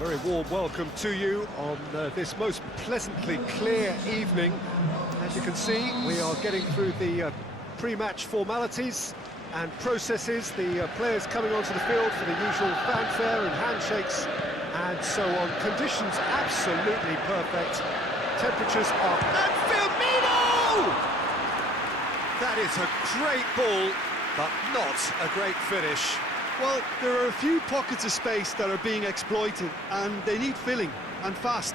Very warm welcome to you on this most pleasantly clear evening. As you can see, we are getting through the pre-match formalities and processes, the players coming onto the field for the usual fanfare and handshakes and so on. Conditions absolutely perfect. Temperatures are... And Firmino! That is a great ball, but not a great finish. Well, there are a few pockets of space that are being exploited, and they need filling, and fast.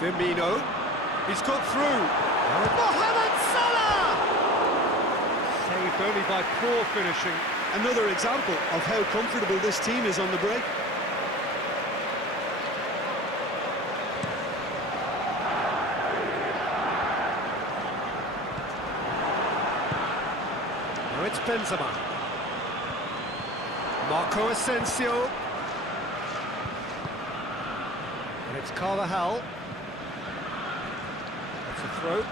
Firmino, he's got through. Mohamed Salah! Saved only by poor finishing. Another example of how comfortable this team is on the break. Now it's Benzema. Marco Asensio. And it's Carvajal. That's a throw.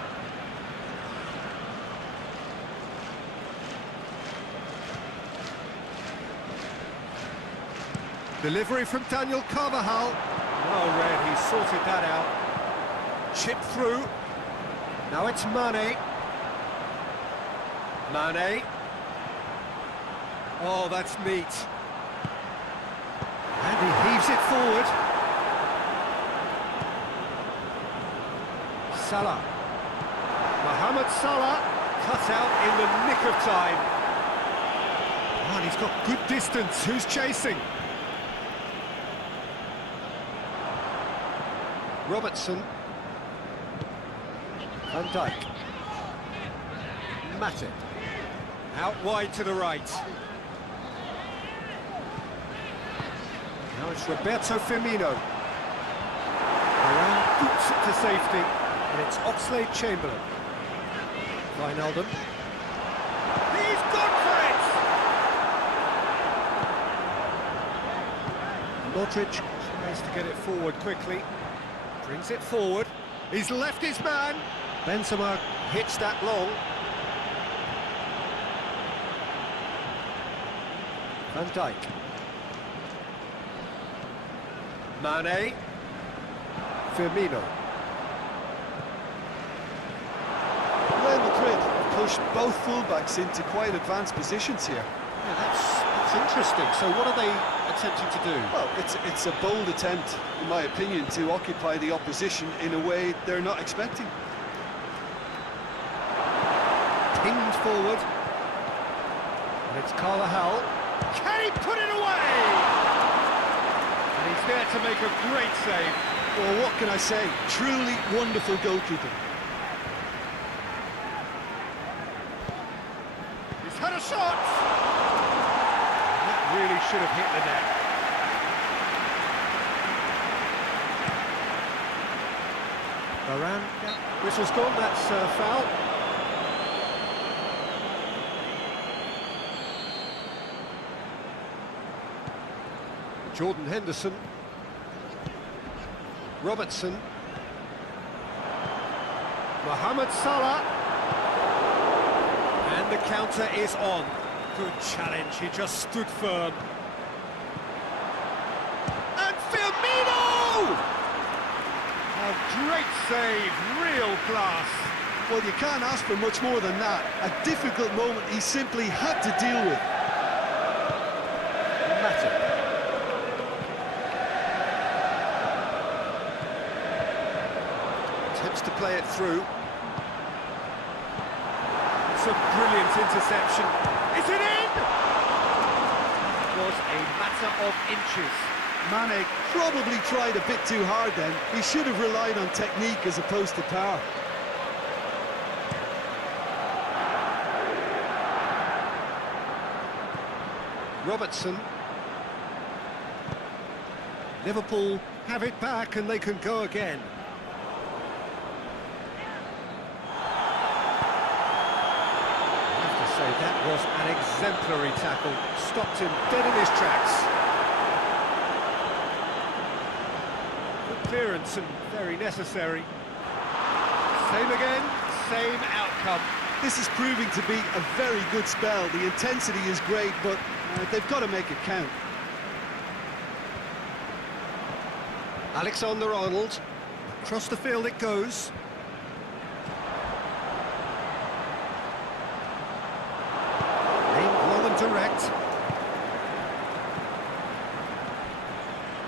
Delivery from Daniel Carvajal. Well read, he sorted that out. Chip through. Now it's Mane. Mane. Oh, that's neat. And he heaves it forward. Salah. Mohamed Salah cut out in the nick of time. Oh, and he's got good distance. Who's chasing? Robertson. Van Dijk. Matip. Out wide to the right. Now it's Roberto Firmino. Around boots it to safety. And it's Oxlade-Chamberlain. Wijnaldum. He's gone for it! Modric tries to get it forward quickly. Brings it forward. He's left his man. Benzema hits that long. Van Dijk. Mane. Firmino. Real Madrid have pushed both fullbacks into quite advanced positions here. Yeah, that's interesting. So what are they attempting to do? Well, it's a bold attempt, in my opinion, to occupy the opposition in a way they're not expecting. Pinged forward. And it's Carvajal. Can he put it away? And he's there to make a great save. Well, what can I say? Truly wonderful goalkeeping. He's had a shot! That really should have hit the net. Varane, yeah. Whistle's gone, that's foul. Jordan Henderson. Robertson. Mohamed Salah. And the counter is on. Good challenge, he just stood firm. And Firmino! A great save, real class. Well, you can't ask for much more than that. A difficult moment he simply had to deal with. Matip. Attempts to play it through. It's a brilliant interception. Is it in? It was a matter of inches. Mane probably tried a bit too hard then. He should have relied on technique as opposed to power. Robertson. Liverpool have it back and they can go again. That was an exemplary tackle, stopped him dead in his tracks. clearance and very necessary. Same again, same outcome. This is proving to be a very good spell. The intensity is great, but they've got to make it count. Alexander-Arnold, across the field it goes. Aimed long and direct.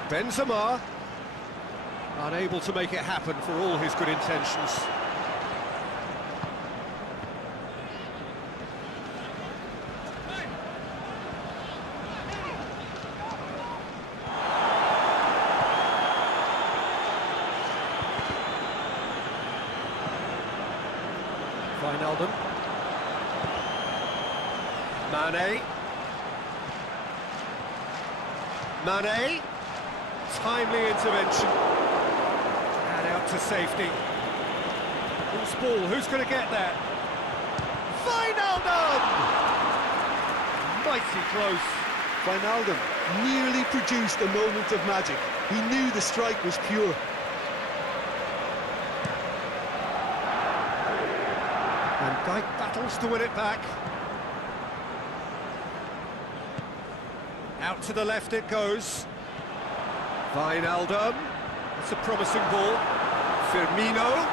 Benzema, unable to make it happen for all his good intentions. Wijnaldum. Mane. Timely intervention. And out to safety. Loose ball, who's going to get that? Wijnaldum! Mighty close. Wijnaldum nearly produced a moment of magic. He knew the strike was pure. Van Dijk battles to win it back. Out to the left it goes. Wijnaldum. That's a promising ball. Firmino.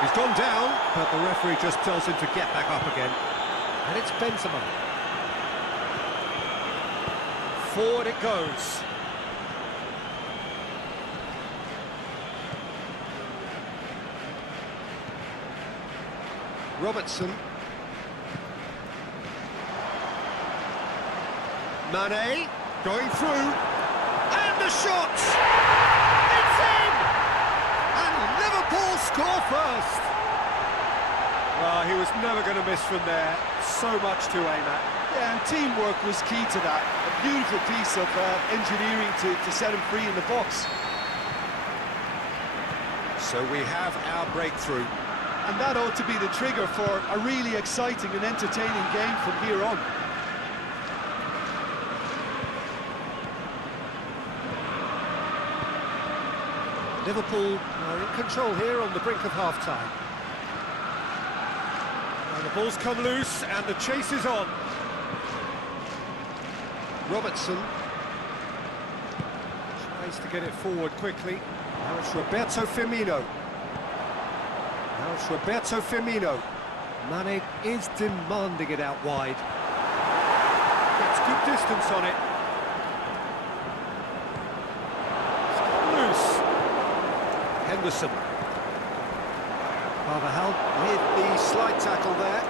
He's gone down, but the referee just tells him to get back up again. And it's Benzema. Forward it goes. Robertson. Mane going through. And the shot! It's in! And Liverpool score first! Well, he was never going to miss from there. So much to aim at. Yeah, and teamwork was key to that. A beautiful piece of engineering to set him free in the box. So we have our breakthrough. And that ought to be the trigger for a really exciting and entertaining game from here on. Liverpool are in control here on the brink of half-time. And the ball's come loose and the chase is on. Robertson tries to get it forward quickly. Now it's Roberto Firmino. Mane is demanding it out wide. Gets good distance on it. It's come loose. Henderson. Carvajal with the slide tackle there.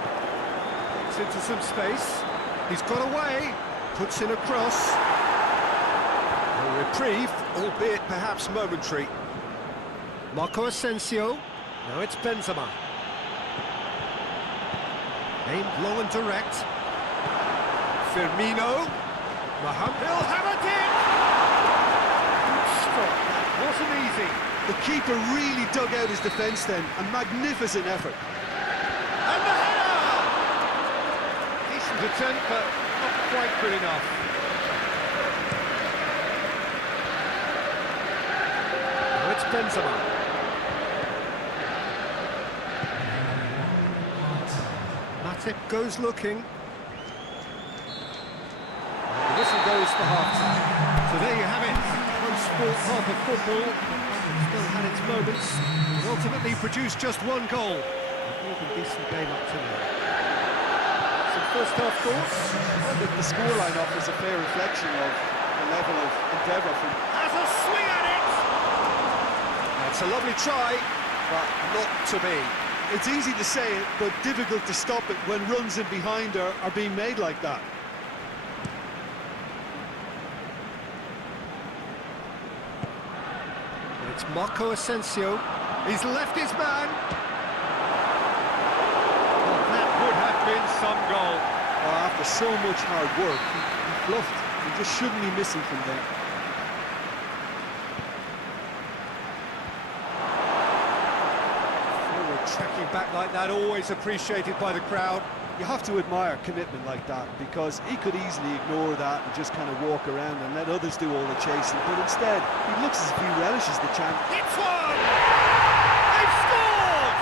Gets into some space. He's got away. Puts in a cross. A reprieve, albeit perhaps momentary. Marco Asensio. Now it's Benzema. Aimed long and direct. Firmino. Mohamed. He'll have it in! Good stop. That wasn't easy. The keeper really dug out his defence then. A magnificent effort. And the header! Decent attempt, but not quite good enough. Now it's Benzema. Matip goes looking. And the whistle goes for half-time. So there you have it. Close sport, half of football. Still had its moments. It ultimately produced just one goal. An even decent game up to now. Some first-half thoughts? The scoreline offers a fair reflection of the level of endeavour from... Has a swing at it! That's a lovely try, but not to be. It's easy to say it, but difficult to stop it when runs in behind are being made like that. It's Marco Asensio. He's left his man. Well, that would have been some goal. After so much hard work, he bluffed. He just shouldn't be missing from there. Forward tracking back like that, always appreciated by the crowd. You have to admire commitment like that, because he could easily ignore that and just kind of walk around and let others do all the chasing, but instead he looks as if he relishes the chance. It's one! They've scored!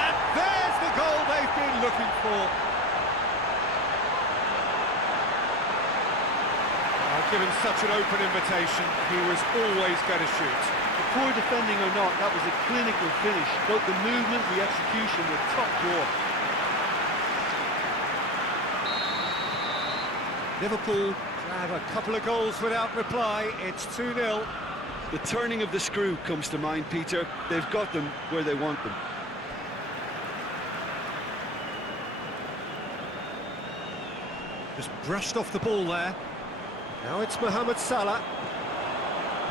And there's the goal they've been looking for. Given such an open invitation, he was always going to shoot. Poor defending or not, that was a clinical finish. Both the movement, the execution were top drawer. Liverpool have a couple of goals without reply. It's 2-0. The turning of the screw comes to mind, Peter. They've got them where they want them. Just brushed off the ball there. Now it's Mohamed Salah.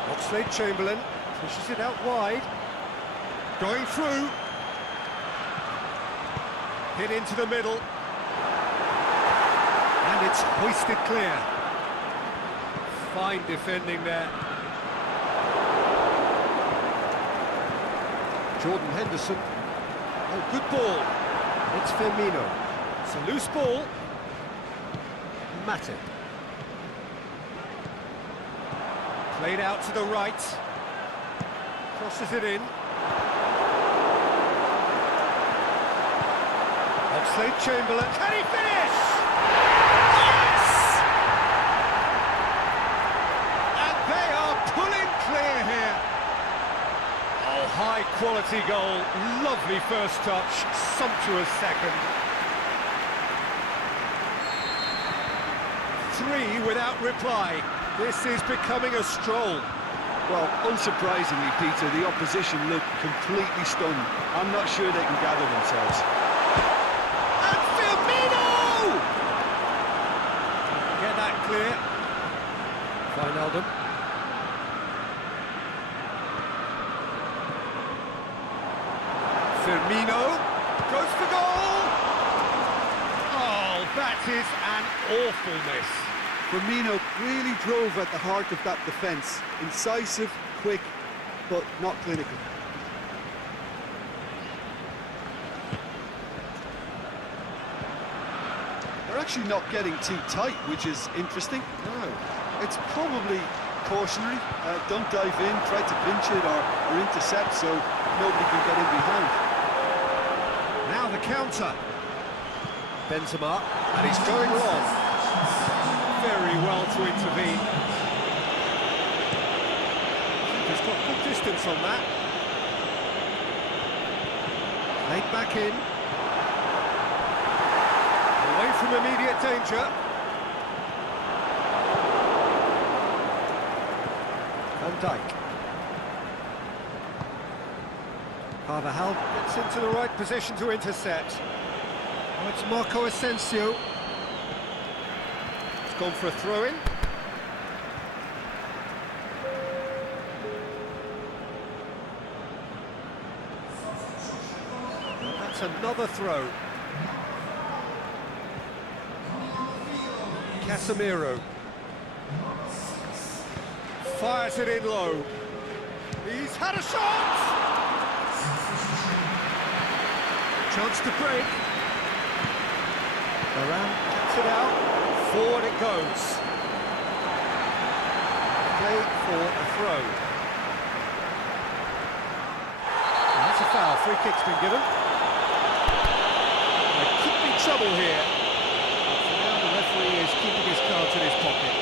Oxlade-Chamberlain pushes it out wide. Going through. Hit into the middle. And it's hoisted clear. Fine defending there. Jordan Henderson. Oh, good ball. It's Firmino. It's a loose ball. Matip. Played out to the right. Crosses it in. Oxlade-Chamberlain. Can he finish? Yes! And they are pulling clear here. Oh, high quality goal. Lovely first touch. Sumptuous second. 3 without reply. This is becoming a stroll. Well, unsurprisingly, Peter, the opposition look completely stunned. I'm not sure they can gather themselves. And Firmino! Get that clear. Wijnaldum. Firmino goes for goal. Oh, that is an awful miss. Firmino really drove at the heart of that defence. Incisive, quick, but not clinical. They're actually not getting too tight, which is interesting. No. It's probably cautionary. Don't dive in, try to pinch it or intercept so nobody can get in behind. Now the counter. Benzema, and he's going long. Very well to intervene. He's got good distance on that. Played back in. Away from immediate danger. Van Dijk. Carvajal gets into the right position to intercept. Oh, it's Marco Asensio. It's gone for a throw-in. That's another throw. Casemiro. Fires it in low. He's had a shot! Chance to break. Varane gets it out. Forward it goes. Played for a throw. And that's a foul. Free kick's been given. There could be trouble here. So now the referee is keeping his cards in his pocket.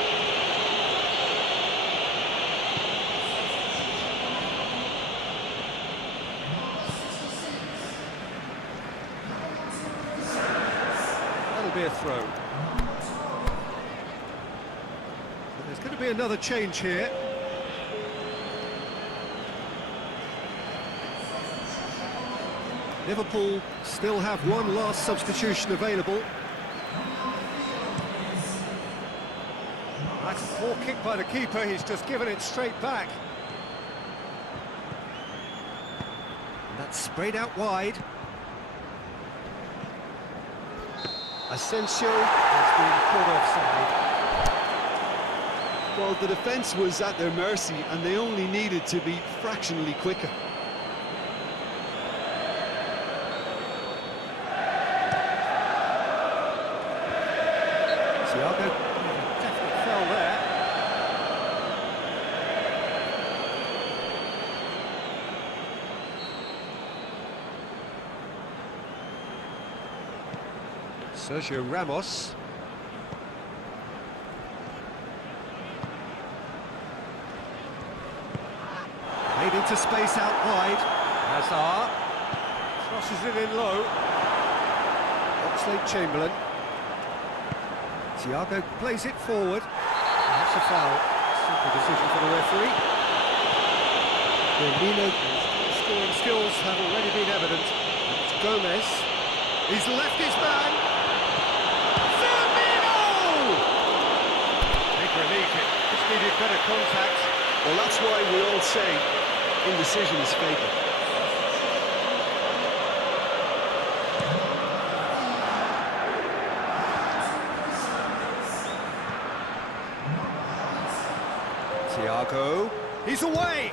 That'll be a throw. There's going to be another change here. Liverpool still have one last substitution available. That's a poor kick by the keeper, he's just given it straight back. And that's sprayed out wide. Asensio has been caught offside. Well, the defence was at their mercy and they only needed to be fractionally quicker. Sergio Ramos. Made into space out wide. Hazard. Crosses it in low. Oxlade-Chamberlain. Thiago plays it forward. That's a foul. Simple decision for the referee. Firmino's scoring skills have already been evident. It's Gomez. He's left his man. Firmino! Big relief. It just needed better contact. Well, that's why we all say indecision is fatal. Thiago, he's away!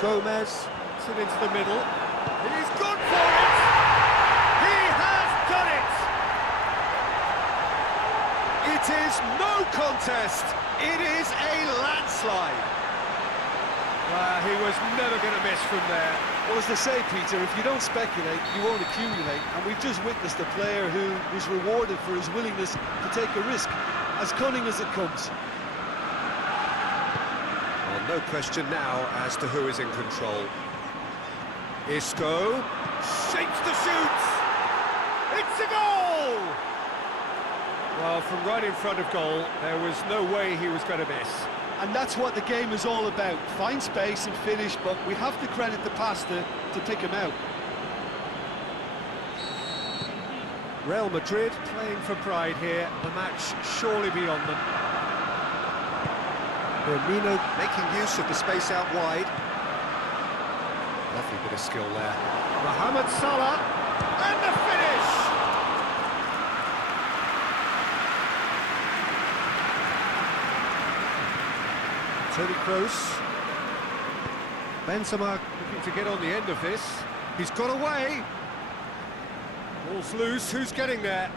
Gomez, it's it into the middle. He's gone for it! He has done it! It is no contest! It is a landslide! He was never going to miss from there. Well, as they say, Peter, if you don't speculate, you won't accumulate. And we've just witnessed a player who was rewarded for his willingness to take a risk, as cunning as it comes. Well, no question now as to who is in control. Isco shapes the shoot! It's a goal! Well, from right in front of goal, there was no way he was going to miss. And that's what the game is all about. Find space and finish, but we have to credit the pass to pick him out. Real Madrid playing for pride here, the match surely beyond them. Firmino making use of the space out wide. Lovely bit of skill there. Mohamed Salah, and the finish! Toni Kroos. Benzema looking to get on the end of this. He's got away. Ball's loose, who's getting there?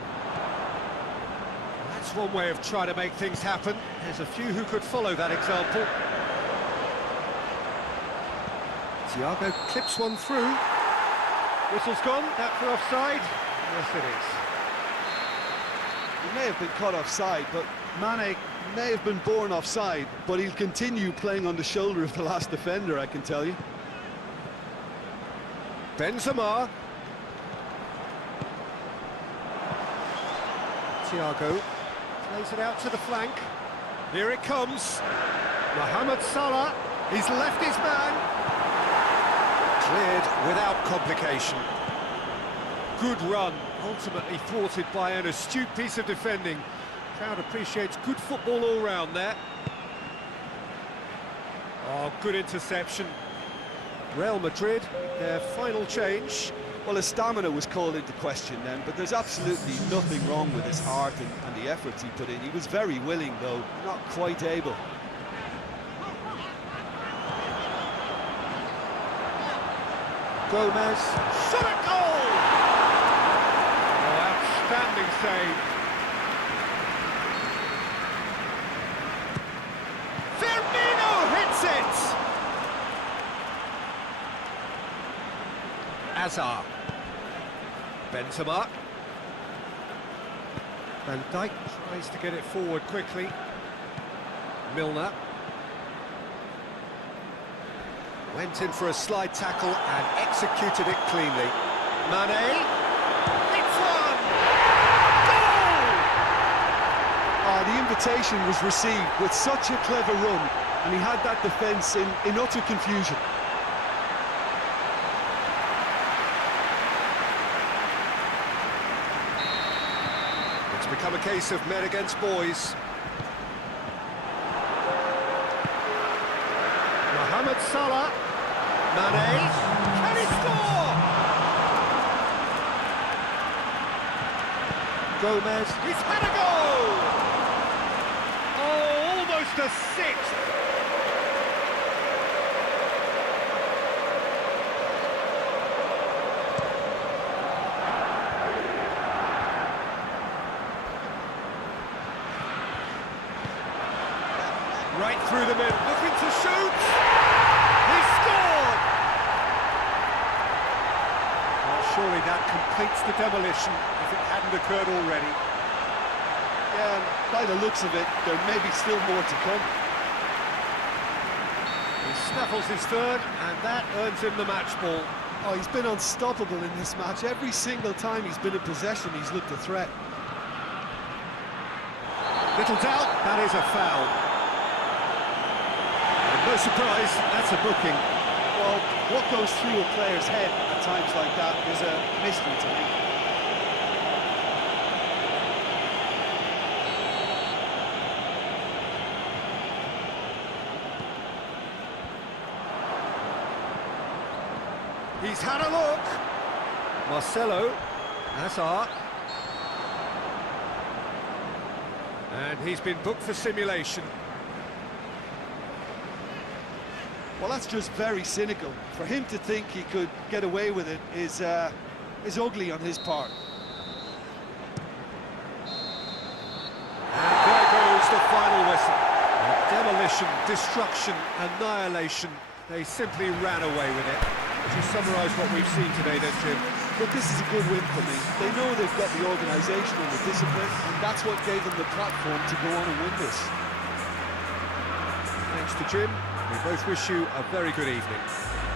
That's one way of trying to make things happen. There's a few who could follow that example. Thiago clips one through. Whistle's gone, that for offside. Yes, it is. He may have been caught offside, but Mane may have been born offside, but he'll continue playing on the shoulder of the last defender, I can tell you. Benzema. Thiago plays it out to the flank. Here it comes. Mohamed Salah. He's left his man. Cleared without complication. Good run, ultimately thwarted by an astute piece of defending. Crowd appreciates good football all round there. Oh, good interception. Real Madrid, their final change. Well, his stamina was called into question then, but there's absolutely nothing wrong with his heart and the efforts he put in. He was very willing, though, not quite able. Gomez, shot at goal! Oh, outstanding save. Firmino hits it! Hazard. Benzema. Van Dijk tries to get it forward quickly. Milner. Went in for a slide tackle and executed it cleanly. Mane. It's one! Goal! The invitation was received with such a clever run, and he had that defence in utter confusion. It's become a case of men against boys. Mohamed Salah. Mane. Can he score? Gomez. He's had a goal! Oh, almost a sixth. Right through the middle, looking to shoot! He surely that completes the demolition if it hadn't occurred already. Yeah, and by the looks of it, there may be still more to come. He snaffles his third, and that earns him the match ball. Oh, he's been unstoppable in this match. Every single time he's been in possession, he's looked a threat. Little doubt, that is a foul. And no surprise, that's a booking. Well, what goes through a player's head at times like that is a mystery to me. He's had a look. Marcelo, Hazard. And he's been booked for simulation. Well, that's just very cynical. For him to think he could get away with it is ugly on his part. And there goes the final whistle. Demolition, destruction, annihilation. They simply ran away with it. To summarise what we've seen today, then, Jim. Look, this is a good win for me. They know they've got the organisation and the discipline, and that's what gave them the platform to go on and win this. Thanks to Jim. We both wish you a very good evening.